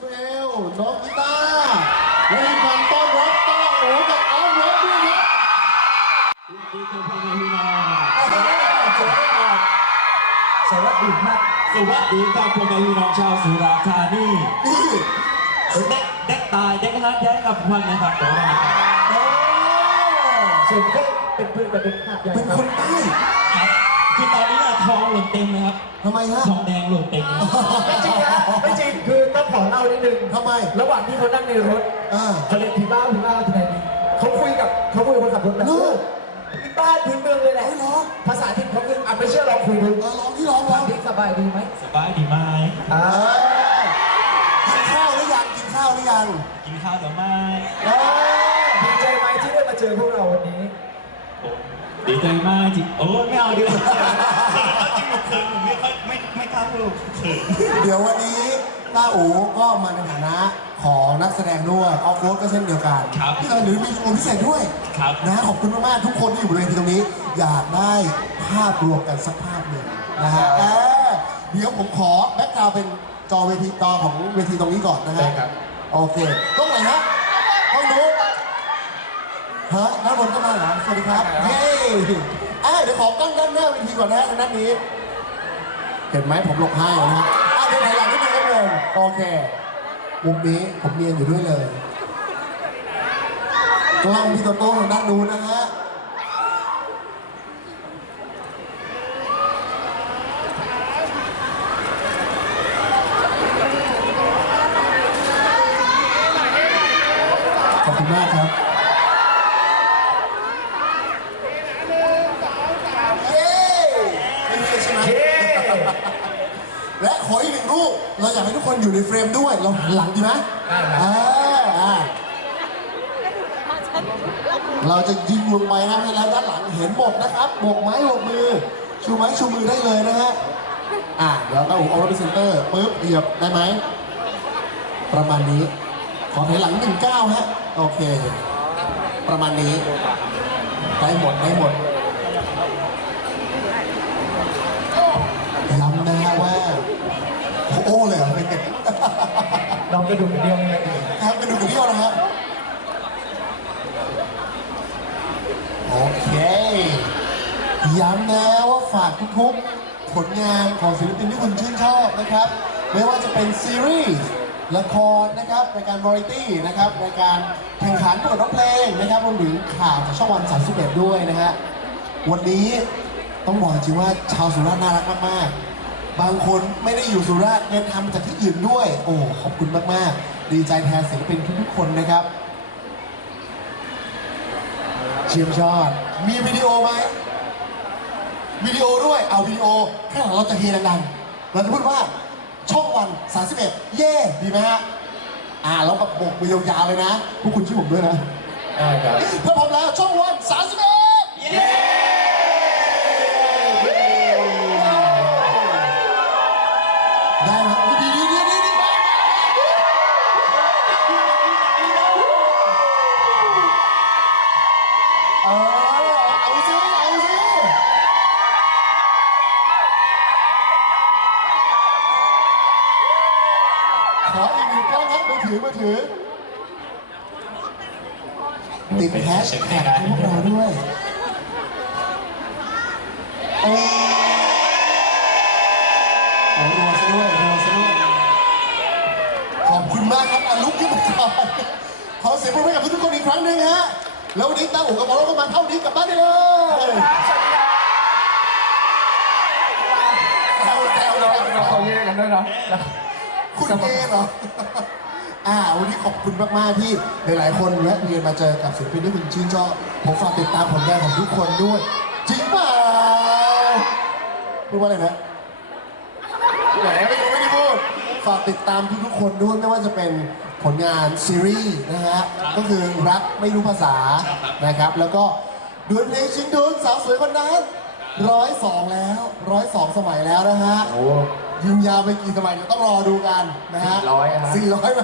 เบลน้องกีตาร์และอีกฝั่งต้อนรับต้าโอกับออฟโรดด้วยครับดีคือพ่อแม่พี่น้องสวัสดีครับสวัสดีครับพ่อแม่พี่น้องชาวสุราษฎร์ธานีนี่เด็กเด็กตายเด็กฮัทย้ายกับพันะครับตัวนะครับโอ้ส่วนก็เป็นเพื่อนกับเป็นภาพใหญ่เป็นคนใต้ ครับคือตอนนี้อะทองหล่นเต็มนะครับทำไมฮะ ทองแดงหล่นเต็มไม่จริงนะไม่จริงคือต้องขอเล่านิดนึงทำไม ระหว่างที่เขานั่งในรถอ่า เขาเรียกพี่บ้าพี่บ้าที่ไหนดีเขาคุยกับเขาคุยกับคนขับรถแบบเนอะพี่บ้าพื้นเมืองเลยแหละเฮ้ยเหรอ ภาษาที่เขาคืออะไม่เชื่อลองคุยดูเออร้องที่ร้องร้องพี่สบายดีไหมสบายดีไหมอ่าเออกินข้าวหรือยัง กินข้าวหรือยังกินข้าวหรือไม่เออดีใจไหมที่ได้มาเจอพวกเราวันนี้โอ้ ดีใจมากจริงโอ้ไม่เอาดีกว่าจริงๆเขินผมไม่ค่อยไม่ไม่กล้าพูดเขินเดี๋ยววันนี้ต้าอูก็มาในฐานะของนักแสดงด้วยออฟโรดก็เช่นเดียวกันครับที่เราหรือมีโชว์พิเศษด้วยครับนะขอบคุณมากๆทุกคนที่อยู่บริเวณตรงนี้ อยากได้ภาพรวมกันสักภาพหนึ่งนะฮะเออเดี๋ยวผมขอแบ็กกราวด์เป็นจอเวทีจอของเวทีตรงนี้ก่อนนะฮะได้ครับโอเคตรงไหนฮะห้องนู้น ฮะด้านบนก็มาเหรอสวัสดีครับ เย้อะเดี๋ยวขอกล้องด้านหน้าเวทีก่อนนะฮะทางด้านนี้ เห็นไหมผมหลบให้นะฮะอะเดี๋ยวถอยหลังนิดนึงครับเดินโอเค มุมนี้ผมเนียนอยู่ด้วยเลยกล้องพี่โตโต้ทางด้านนู้นนะฮะ ขอบคุณมากครับ เย้ไม่มีใช่ไหม เย้ และขออีกหนึ่งรูป เราอยากให้ทุกคนอยู่ในเฟรมด้วย เราหั นหลังดีไหมได้ครับอ่าอ่าเราจะยิงลงไปนะให้แล้วด้านหลังเห็นหมดนะครับโบกไม้โบกมือ ชูไม้ชูมือได้เลยนะฮะ อ่าเดี๋ยวต้องเอารถเซนเตอร์ปึ๊บเหยียบได้ไหม ประมาณนี้ ขอถอยหลังหนึ่งเก้าฮะ โอเค ประมาณนี้ ได้หมดได้หมด ย้ำนะฮะว่าโอ้เลยเหรอเป็นไงลอง กระดูกเดียวนี่ไหมครับไปดูกันเที่ยวนะฮะโอเคย้ำนะว่าฝากทุกๆผลงานของศิลปินที่คุณชื่นชอบนะครับ ไม่ว่าจะเป็นซีรีส์ละครนะครับรายการวาไรตี้นะครับรายการแข่งขันประกวดร้องเพลงนะครับรวมถึงข่าวจากช่องวัน31ด้วยนะฮะวันนี้ต้องบอกจริงว่าชาวสุราษฎร์น่ารักมากๆ บางคนไม่ได้อยู่สุราษฎร์เงินทำจากที่อื่นด้วย โอ้ ขอบคุณมากๆ ดีใจแทนศิลปินทุกๆคนนะครับ เชียมชอด มีวิดีโอไหมวิดีโอด้วย เอาวิดีโอข้างหลังเราจะเฮดังๆเราจะพูดว่าช่องวัน 31 เย่ดีไหมฮะ อ่าแล้วแบบโบกมือยาวๆเลยนะ พวกคุณช่วยผมด้วยนะ ได้ครับ เพื่อผมแล้วช่องวัน 31 เย้ แฮชแท็กให้พวกเราด้วยเออโอ้รัวซะด้วยรัวซะด้วยขอบคุณมากครับอะลุกขึ้นมาก่อนขอเสียงปรบมือให้กับทุกๆคนอีกครั้งหนึ่งฮะ แล้ววันนี้ตาอู่กับหมอเราก็มาเท่านี้กลับบ้านได้เลยแซวแซวเราแซวเราเขาเย่กันด้วยเนาะคุณเอเหรอ อ่าวันนี้ขอบคุณมากๆที่หลายๆคนแวะเวียนมาเจอกับศิลปินที่คุณชื่นชอบผมฝากติดตามผลงานของทุกคนด้วยจริงเปล่าพูดว่าอะไรนะไหนไม่รู้ไม่ได้พูดฝากติดตามทุกๆคนด้วยไม่ว่าจะเป็นผลงานซีรีส์นะฮะก็คือรักไม่รู้ภาษานะครับ แล้วก็ดวลเพลงชิงดุนสาวสวยคนนั้น ร้อยสองแล้วร้อยสองสมัยแล้วนะฮะ โอ้ ยิงยาวไปกี่สมัยเดี๋ยวต้องรอดูกันนะฮะ400อะฮะสี่ร้อยไหม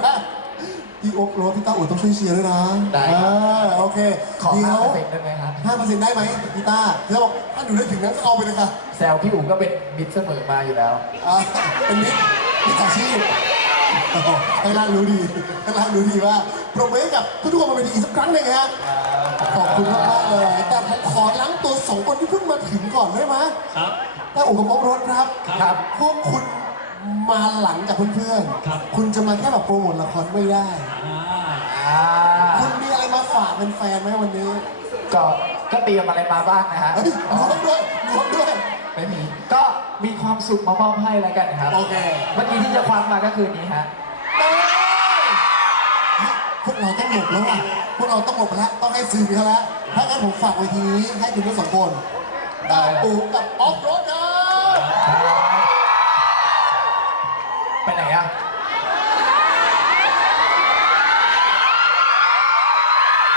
พี่โอ๊คโรสพี่ต้าอุ๋ต้องช่วยเชียร์ด้วยนะได้ครับเออโอเคขอเดี๋ห้ายวเปอร์เซ็นต์ได้ไหมครับ ห้าเปอร์เซ็นต์ได้ไหมพี่ต้าเดี๋ยวบอกถ้าหนูได้ถึงนั้นก็เอาไปเลยค่ะแซวพี่อู๋ก็เป็นมิตรเสมอมาอยู่แล้ว อ่าเป็นมิตรมิจฉาชีพโอ้โหให้ล่างรู้ดีให้ล่างรู้ดีว่าปรบมือให้กับทุกๆคนมาเป็นอีกสักครั้งหนึ่งฮะ ขอบคุณมากๆเลย แต่ผมขอล้างตัวสองคนที่เพิ่งมาถึงก่อนได้ไหมครับถ้าอุปกรณ์รถครับครับ พวกคุณมาหลังจากเพื่อนครับๆคุณจะมาแค่แบบโปรโมทละครไม่ได้อ่าอ่าคุณมีอะไรมาฝากเป็นแฟนๆไหมวันนี้ก็ก็เตรียมอะไรมาบ้างนะฮะเฮ้ยรวมด้วยรวมด้วย ไม่มีก็มีความสุขมามอบให้แล้วกันนะครับโอเค เมื่อกี้ที่จะควักมาก็คือนี้ฮะเอ้ย พวกเราต้องหลบแล้วอะพวกเราต้องหลบแล้วต้องให้สื่อเขาแล้วถ้างั้นผมฝากไว้ทีนี้ให้คุณทั้งสองคนได้ปูกับออฟโรดครับไปไหนอะ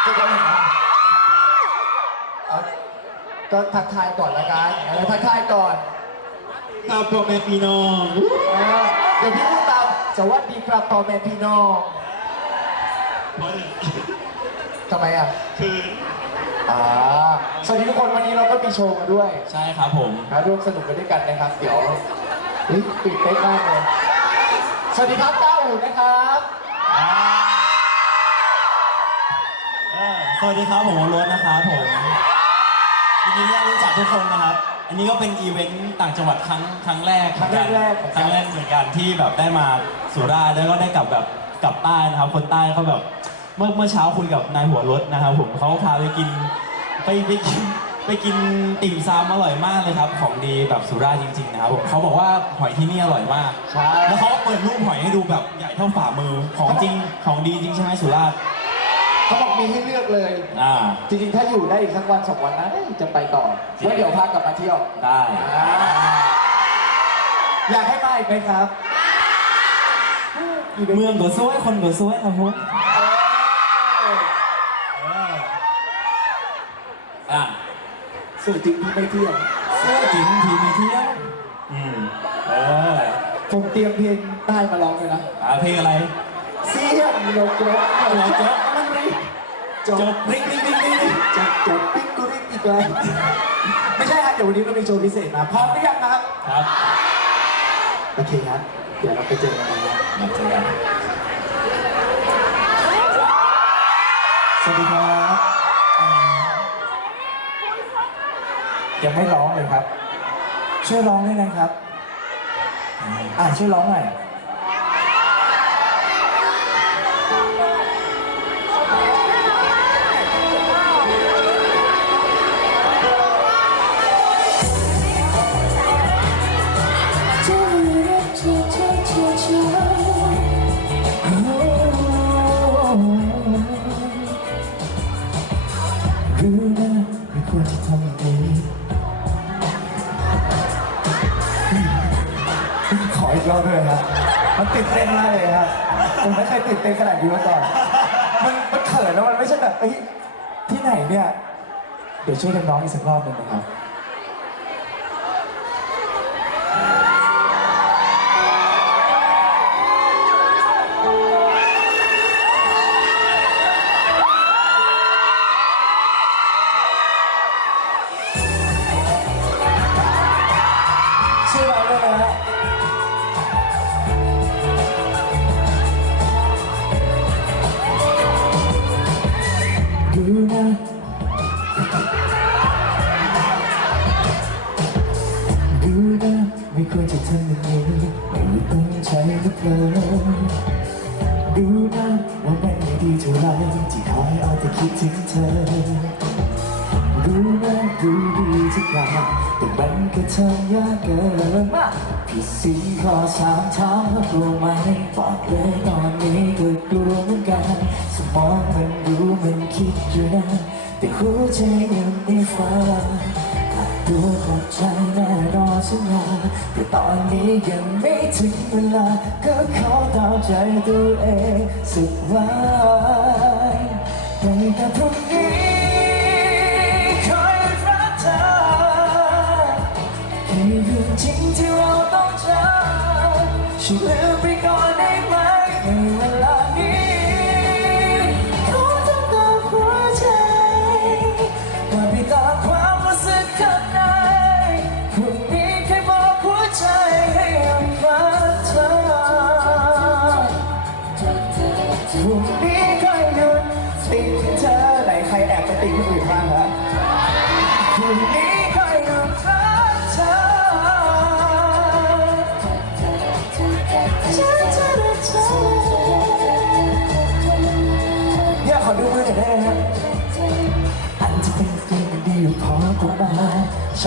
จะไปไหนอะเอาก็ทักทายก่อนละกันเออทักทายก่อนครับพ่อแม่พี่น้องเออเดี๋ยวพี่พูดตามสวัสดีครับพ่อแม่พี่น้อง พอเถอะทำไมอะคือ อ่าสวัสดีทุกคนวันนี้เราก็มีโชว์มาด้วยใช่ครับผมมาร่วมสนุกกันด้วยกันนะครับ เดี๋ยวเฮ้ยปิดเป๊ะมากเลยสวัสดีครับเต้าอู่นะครับเออสวัสดีครับผมรถนะครับผมยินดีที่ได้รู้จักทุกคนนะครับ อันนี้ก็เป็นอีเวนต์ต่างจังหวัดครั้งครั้งแรกเหมือนนครั้งแรกเหมือนกัน ครั้งแรกเหมือนกันที่แบบได้มาสุราษฎร์แล้วก็ได้กลับแบบกลับใต้นะครับ คนใต้เขาแบบ เมื่อเมื่อเช้าคุยกับนายหัวรถนะครับผมเขาพาไปกินไปไปกินไปกินติ่มซำอร่อยมากเลยครับ ของดีแบบสุราษฎร์จริงๆนะครับผมเขาบอกว่าหอยที่นี่อร่อยมากใช่แล้วเขาก็เปิดรูปหอยให้ดูแบบใหญ่เท่าฝ่ามือของจริงของดีจริงใช่ไหมสุราษฎร์เขาบอกมีให้เลือกเลย อ่า จริงๆ ถ้าอยู่ได้อีกสักวันสองวันนะจะไปต่อว่าเดี๋ยวพากลับมาเที่ยวได้อ่าอยากให้มาอีกไหมครับอีกไหมเมืองก็สวยคนก็สวยครับผม อะสื่อจริงที่ไม่เที่ยวสวยจริงทีไม่เที่ยวอืมเออผมเตรียมเพลงใต้มาร้องเลยนะอ่าเพลงอะไรเสียงโลโก้โลโก้มันริจจบบริ๊กริ๊กริ๊กริ๊กริ๊กจบจบปิ๊กกุริกอีกแล้วไม่ใช่ครับเดี๋ยววันนี้เรามีโชว์พิเศษมาพร้อมหรือยังครับครับโอเคครับเดี๋ยวเราไปเจอกันนะครับมาเจอกันสวัสดีครับอืม ยังไม่ร้องเลยครับ ช่วยร้องได้ไหมครับ อ่าช่วยร้องหน่อย ขออีกรอบด้วยครับ มันตื่นเต้นมากเลยครับ ผมไม่เคยตื่นเต้นขนาดนี้มาก่อน มันมันเขินแล้วมันไม่ใช่แบบเอ้ยที่ไหนเนี่ย เดี๋ยวช่วยกันร้องอีกสักรอบหนึ่งนะครับ ที่คอยเอาแต่คิดถึงเธอ รู้นะรู้ดีทุกอย่างแต่มันก็ทำยากเกินมาพี่สิงขอสามถามว่ากลัวไหมบอกเลยตอนนี้ก็กลัวเหมือนกัน สมองมันรู้มันคิดอยู่นะแต่หัวใจยังไม่ฟัง ดตัวขัดใจแน่รอสัญญาแต่ตอนนี้ยังไม่ถึงเวลา ก็ขอตามใจตัวเองสักวันไปกับพรุ่งนี้คอยรักเธอให้เรื่องจริงที่เราต้องเจอช่วยลืมไปก่อนได้ไหม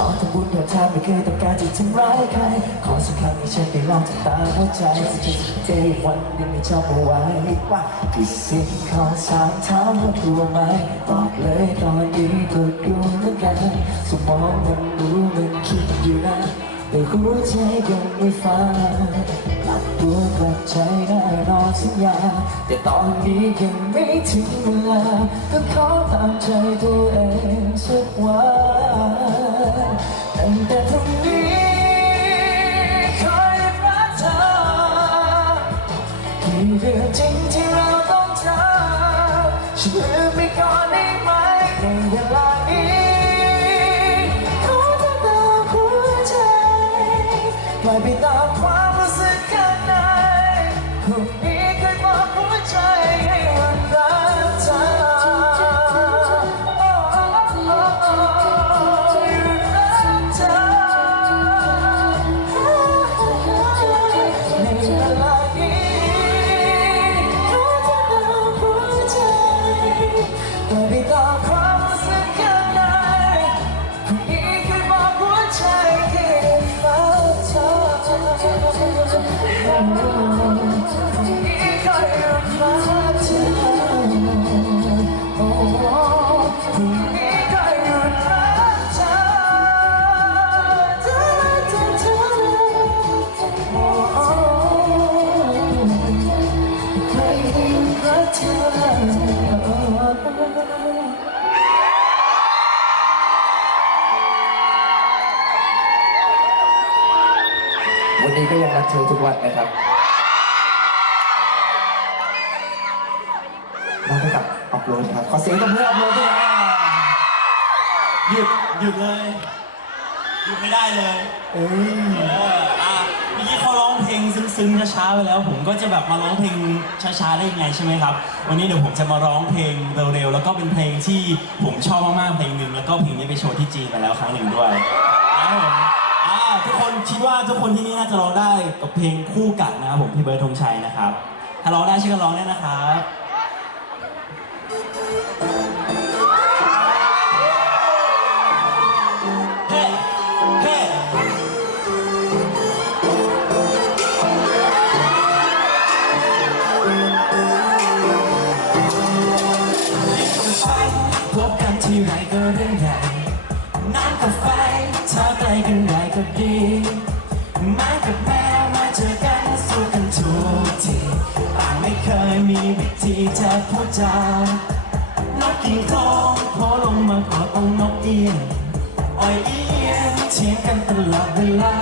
อบทำบุญกับเธอไม่เคยต้องการจะทำร้ายใคร ขอสักครั้งให้ฉันได้ลองจากตาหัวใจจะจะเจอวันหนึ่งไม่ชอบเอาไว้ว่าที่สิ่งขอสามถามว่ากลัวไหมบอกเลยตอนนี้ก็กลัวเหมือนกันสมองมันรู้มันคิดอยู่นะแต่หัวใจยังไม่ฟังหลับตัวกลับใจได้รอสัญญา แต่ตอนนี้ยังไม่ถึงเวลาก็ขอตามใจตัวเองสักวัน ตั้งแต่ตรงนี้คอยรักเธอกี่เรื่องที่ หยุดหยุดเลยหยุดไม่ได้เลยเอ้ยเอออะเมื่อกี้เขาร้องเพลงซึ้งๆช้าๆไปแล้ว ผมก็จะแบบมาร้องเพลงช้าๆได้ยังไงใช่ไหมครับ วันนี้เดี๋ยวผมจะมาร้องเพลงเร็วๆแล้วก็เป็นเพลงที่ผมชอบมากๆเพลงหนึ่งแล้วก็เพลงนี้ไปโชว์ที่จีนมาแล้วครั้งหนึ่งด้วยนะครับผมอ่าทุกคนคิดว่าทุกคนที่นี่น่าจะร้องได้กับเพลงคู่กัดนะครับผมพี่เบิร์ดธงชัยนะครับถ้าร้องได้ช่วยกันร้องด้วยนะครับ ด้ก็ดีหมากับแมวมาเจอกันสู้กันทุกทีต่างไม่เคยมีวิธีจะพูดจานกกินโคงโผล่ลงมาขอต้องนกเอียงอ่อยเอียงเถียงกันตลอดเวลา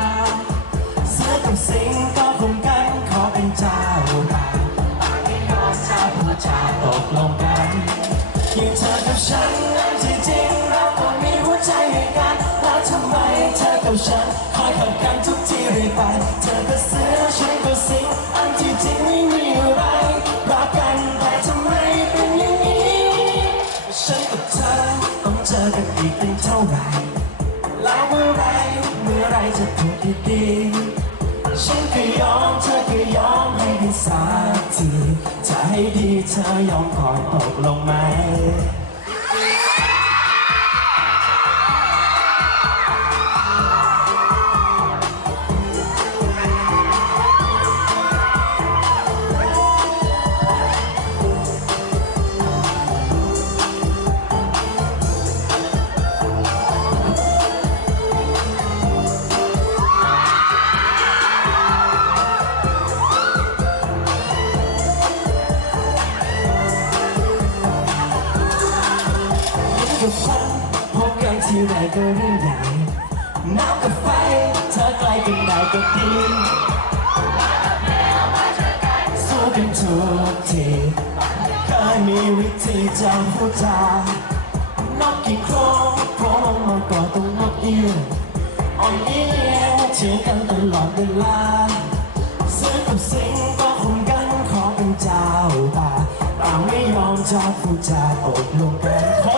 เสือกับสิงก็คงกันขอเป็นเจ้าป่าต่างไม่ยอมเจ้าพูดจาตกลงกันอยู่เธอกับฉันนั้นที่จริงเราก็มีหัวใจให้กันแล้วทำไมเธอกับฉัน กันทุกที่เรื่อยไป เธอก็เสือฉันก็สิงอันที่จริงไม่มีอะไรรักกันแต่ทำไมเป็นอย่างนี้ฉันกับเธอต้องเจอกันอีกเป็นเท่าไหร่แล้วเมื่อไรเมื่อไรจะถูกดีๆฉันก็ยอมเธอก็ยอมให้ได้สักทีจะให้ดีเธอยอมก่อนตกลงไหม วิธีจะพูดจานกกี่ครงโผล่ลงมาก่อตรงนกเอียงอ่อนเอียงเชื่อกันตลอดเวลาซื้อกับสิงก็คงกันขอเป็นเจ้าป่าจาพูดจาตกลงกันขอเสียงไว้รุ่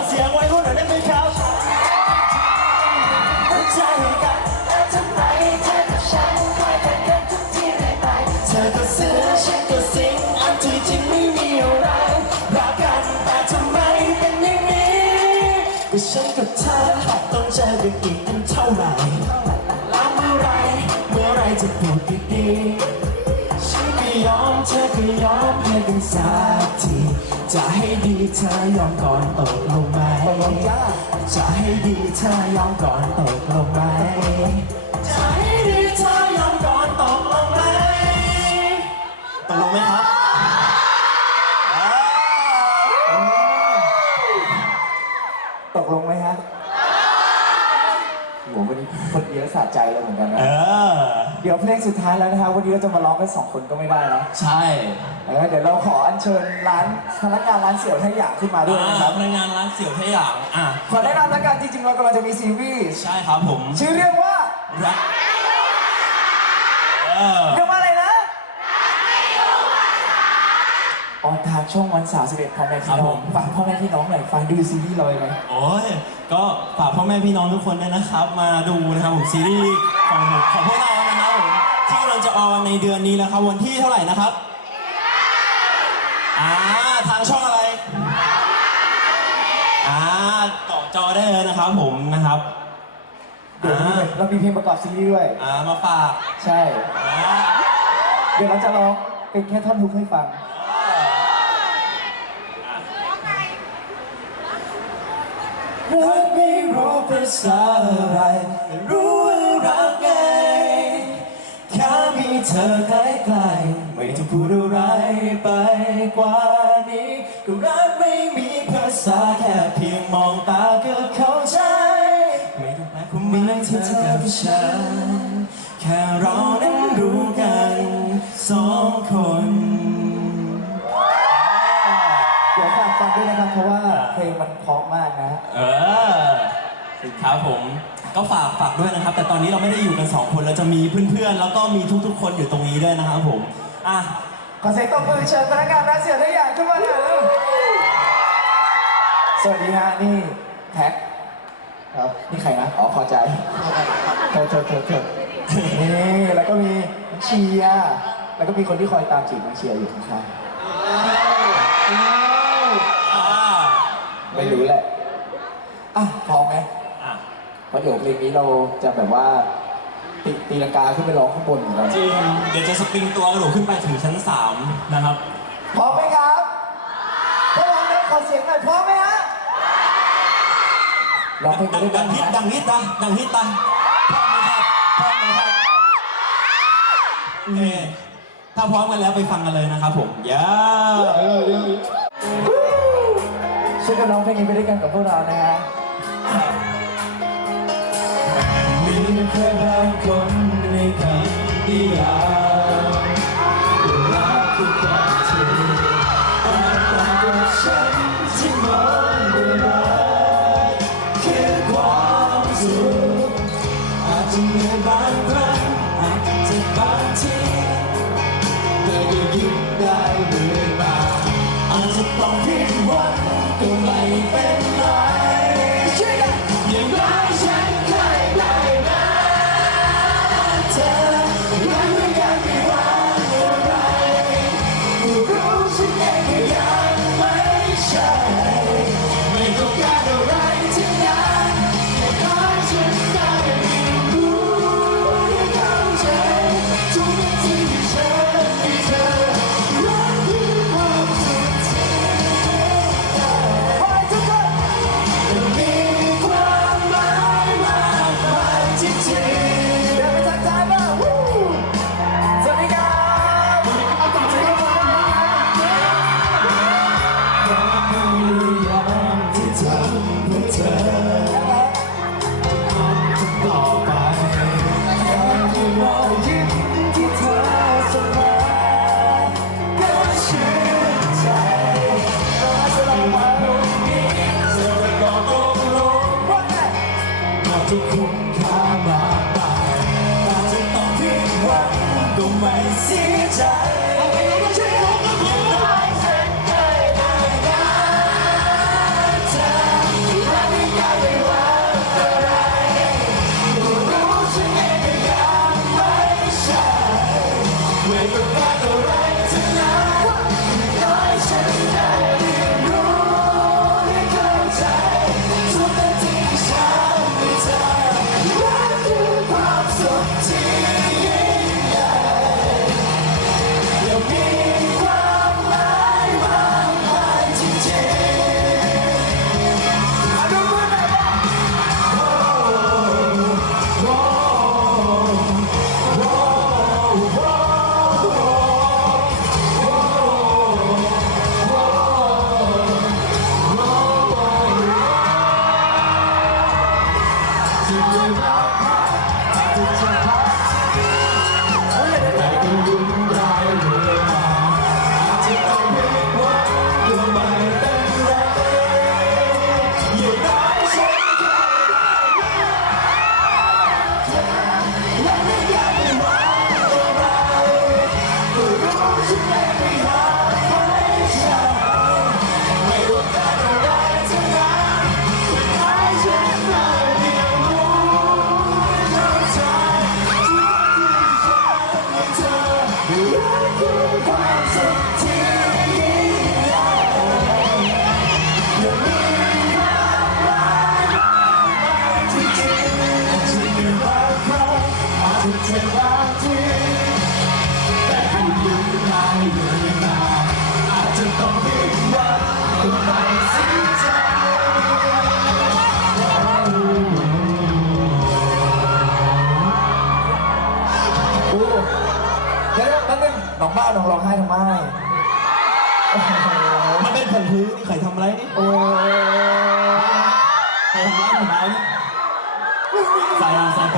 สักที จะให้ดีเธอยอมก่อนตกลงไหม จะให้ดีเธอยอมก่อนตกลงไหม จะให้ดีเธอยอมก่อนตกลงไหม ตกลงไหมครับอ่าตกลงไหมฮะโหวันนี้คนเยอะสะใจเลยเหมือนกันนะ เออเดี๋ยวเพลงสุดท้ายแล้วนะครับวันนี้เราจะมาร้องกันสองคนก็ไม่ได้นะใช่เออเดี๋ยวเราขออัญเชิญร้านพนักงานร้านเสี่ยวไทยอยากขึ้นมาด้วยนะคอ่ารับพนักงานร้านเสี่ยวเทหยางอะขอแนะนำแล้วกันจริงๆเรากำลังจะมีซีรีส์ใช่ครับผมชื่อเรื่องว่ารักเออเรื่องว่าอะไรนะออนทางช่องวันสาสิบเอ็ดพ่อแม่พี่น้องฝากพ่อแม่พี่น้องหน่อยฟังดูซีรีส์เราเลยไหม โอ้ยก็ฝากพ่อแม่พี่น้องทุกคนด้วยนะครับ มาดูนะครับผมซีรีส์ของผมของพวกเรา ลังจะออนในเดือนนี้แล้วครับวันที่เท่าไหร่นะครับอ่าทางช่องอะไรอ่าต่อจอได้เลยนะครับผมนะครับเดี๋ยวมีเรามีเพลงประกอบซีรีส์ด้วย อ่ามาฝากใช่ อ่าเดี๋ยวเราจะร้องเป็นแค่ท่อนฮุกให้ฟัง รักไม่รู้ภาษาอะไรไม่รู้ว่ารักไงแค่มี เธอใกล้ๆไม่ต้องพูดอะไรไปกว่านี้ก็รักไม่มีภาษาแค่เพียงมองตาก็เข้าใจ ไม่ต้องแปลความหมีมายที่เธอกับฉันแค่เรานั้นรู้กันสองคนเดี๋ยวฝากฟังด้วยนะครับเพราะว่าเพลงมันเพราะมากนะ เออครับผม ก็ฝากฝากด้วยนะครับ แต่ตอนนี้เราไม่ได้อยู่กันสองคนเราจะมีเพื่อนๆ แล้วก็มีทุกๆ คนอยู่ตรงนี้ด้วยนะครับผมอะขอเสียงตบมือเชิญพนักงานร้านเสียได้อย่างขึ้นมาหน่อยเร็วสวัสดีฮะนี่แท็กครับนี่ใครนะอ๋อพอใจเธอเธอเธอเธอนี่แล้วก็มีน้องเชียร์แล้วก็มีคนที่คอยตามจีบน้องเชียร์อยู่ข้างอ่าๆไม่รู้แหละอะพร้อมไหมอะ เพราะเดี๋ยวเพลงนี้เราจะแบบว่าตีตีลังกาขึ้นไปร้องข้างบนเหมือนกันจริง เดี๋ยวจะสปริงตัวกระโดดขึ้นไปถึงชั้น 3 นะครับ พร้อมไหมครับถ้าพร้อมแล้วขอเสียงหน่อยพร้อมไหมฮะร้องเพลงไปดังด้วยดักันงฮิตนะดังฮิตนะดังฮิตนะพร้อมไหมครับพร้อมไหมครับโอเคถ้าพร้อมกันแล้วไปฟังกันเลยนะครับผมย่าช่วยกันร้องเพลงนี้ไปด้วยกันกับพวกเรานะฮะ มีแค่บางคนในคำนิยาม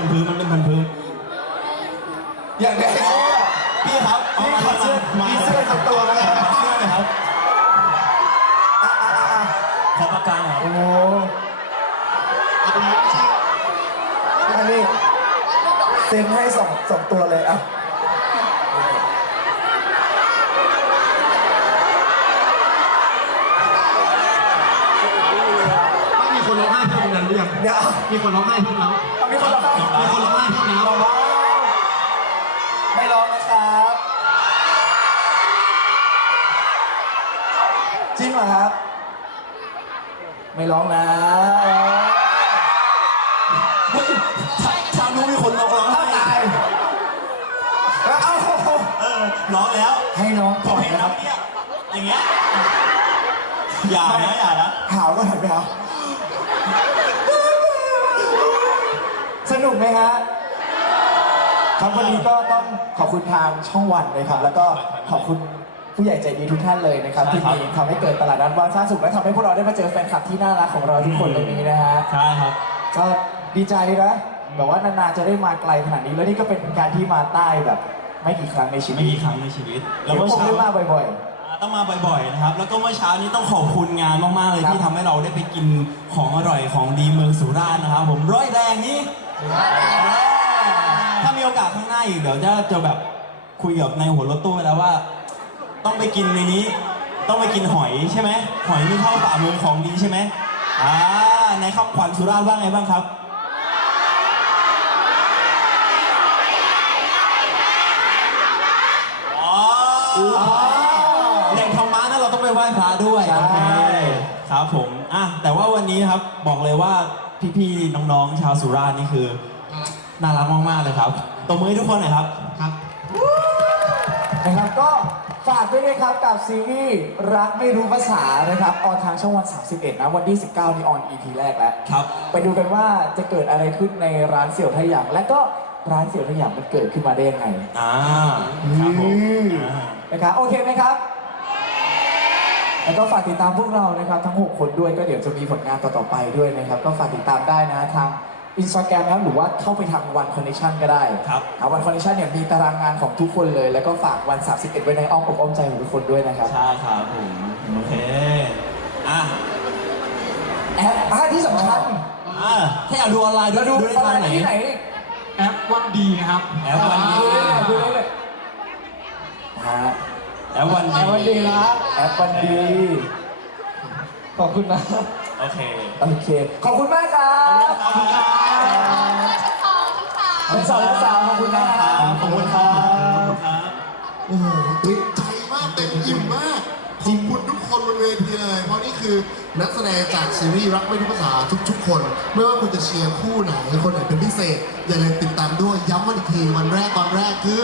นพื้นมันเป็นแผ่นพื้นอยากได้เสื้อพี่ครับเอาพี่มาขอเสื้อมามีเสื้อสักตัวไหมครับขอเสื้อหน่อยครับขอปากกาหน่อยโอ้โหอันนี้เซ็นให้สองสองตัวเลยอะไม่มีคนร้องไห้ที่ตรงนั้นหรือยังเดี๋ยวมีคนร้องไห้ที่แล้วเอามีคนร้องไห้ มีคนร้องไห้ที่แล้วว้าวไม่ร้องนะครับ จริงเหรอครับ ไม่ร้องนะเฮ้ยชาชาวนู้นมีคนร้องร้องไห้ตายแล้วเอาเออร้องแล้วให้น้องขก่ออนะคน้รัอบเนี่ยอย่างเงี้ยอย่านะอย่านะ หาวก็หันไปเอา สนุกไหมฮะครับวันนี้ก็ต้องขอบคุณทางช่องวันนะครับ แล้วก็ขอบคุณผู้ใหญ่ใจดีทุกท่านเลยนะครับ ที่มีทำให้เกิดตลาดนัดวานสร้างสุขและทำให้พวกเราได้มาเจอแฟนคลับที่น่ารักของเราทุกคนตรงนี้นะฮะใช่ครับ ก็ดีใจนะแบบว่านานๆจะได้มาไกลขนาดนี้แล้วนี่ก็เป็นการที่มาใต้แบบไม่กี่ครั้งในชีวิตไม่กี่ครั้งในชีวิต แล้แล้ววก็เมื่อคงเช้าได้มาบ่อยต้องมาบ่อยๆนะครับ แล้วก็เมื่อเช้านี้ต้องขอบคุณงานมากๆเลยครับที่ทำให้เราได้ไปกินของอร่อยของดีเมืองสุราษฎร์นะครับ ผมร้อยแรงนี่ ถ้ามีโอกาสข้างหน้าอีกเดี๋ยวจะจะแบบคุยกับในหัวรถตู้ไปแล้วว่า ต้องไปกินในนี้ ต้องไปกินหอยใช่ไหมหอยนี่เข้าฝ่ามือของดีใช่ไหมอ่าในคำขวัญสุราษฎร์ว่าไงบ้างครับอ๋อแหล่งธรรมะนั้นเราต้องไปไหว้พระด้วยใช่โอเคครับผมอะแต่ว่าวันนี้ครับบอกเลยว่า พี่ๆน้องๆ ชาวสุราษฎร์นี่คือน่ารักมากๆเลยครับตบมือให้ทุกคนหน่อยครับครับๆนะครับก็ฝากด้วยนะครับกับซีรีส์รักไม่รู้ภาษานะครับออนทางช่องวัน 31 นะ วันที่ 19 นี่ออน EP แรกแล้วครับ ไปดูกันว่าจะเกิดอะไรขึ้นในร้านเสี่ยวไทยหยางและก็ร้านเสี่ยวไทยหยางมันเกิดขึ้นมาได้ยังไงอ่าครับผมอืมอ่านะครับโอเคไหมครับ แล้วก็ฝากติดตามพวกเรานะครับทั้ง 6 คนด้วยก็เดี๋ยวจะมีผลงานต่อๆไปด้วยนะครับ ก็ฝากติดตามได้นะทางอินสตาแกรมนะครับหรือว่าเข้าไปทางวันคอนเนคชันก็ได้ครับวันคอนเนคชันเนี่ยมีตารางงานของทุกคนเลย แล้วก็ฝากวัน 31 ไว้ในอ้อมอกอ้อมใจของทุกคนด้วยนะครับใช่ครับผมโอเคอะแอปอะที่สำคัญอะถ้าอยากดูออนไลน์ดูเราดูดูได้ออนไลทางน์ไหนที่ไหนแอปวันดีนะครับ แอปวันดีดูได้เลยดูได้เลยฮะ แอปวันแอปวันดีนะแอปวันดี ขอบคุณนะโอเค โอเค ขอบคุณมากครับขอบคุณครับทั้งสองและสามขอบคุณนะครับขอบคุณครับขอบคุณครับโอ้โหติดใจมากเต็มอิ่มมากขอบ คุณทุกคนบนเวทีเลย เพราะนี่คือนักแสดงจากซีรีส์รักไม่รู้ภาษาทุกๆ คน ไม่ว่าคุณจะเชียร์คู่ไหนคนไหนเป็นพิเศษ อย่าลืมติดตามด้วยย้ำวันอีกทีวันแรกตอนแรกคือ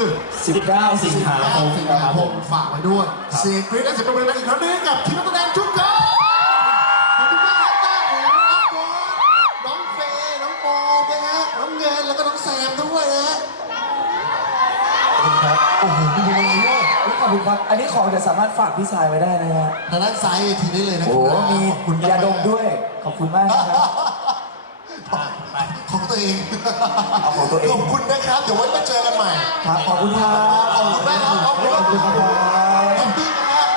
19 สิงหาคมสิงหาคมฝากไว้ด้วย เสียงกรี๊ดและเสียงปรบมือดังอีกครั้งหนึงให้กับทีม อบคุณครับ อันนี้ของจะสามารถฝากพี่ชายไว้ได้นะฮะทางด้านซ้ายเวทีได้เลยนะคโอ้รับมีขอบคุณยาดมด้วย ขอบคุณมากนะครับของตัวเองเอาของตัวเอง ขอบคุณนะครับ เดี๋ยวไว้มาเจอกันใหม่ ครับขอบคุณครับขอบคุณมากครับขอบคุณขอบคุณครับ ขอบคุณครับ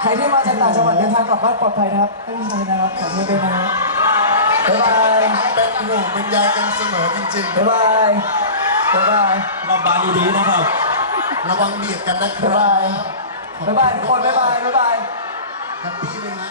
ใครที่มาจากต่างจังหวัดเดินทางกลับบ้านปลอดภัยนะครับให้พี่ชายนะครับขอบคุณด้วยนะครับบ๊ายบายเป็นห่วงเป็นใยกันเสมอจริงบ๊ายบายบ๊ายบาย รอบบานดีๆนะครับๆ ระวังเบียดกันนะคบ๊ายรับายบบ๊ายบายทุกคนบ๊ายบายบ๊ายบาย แฮปปี้เลยนะ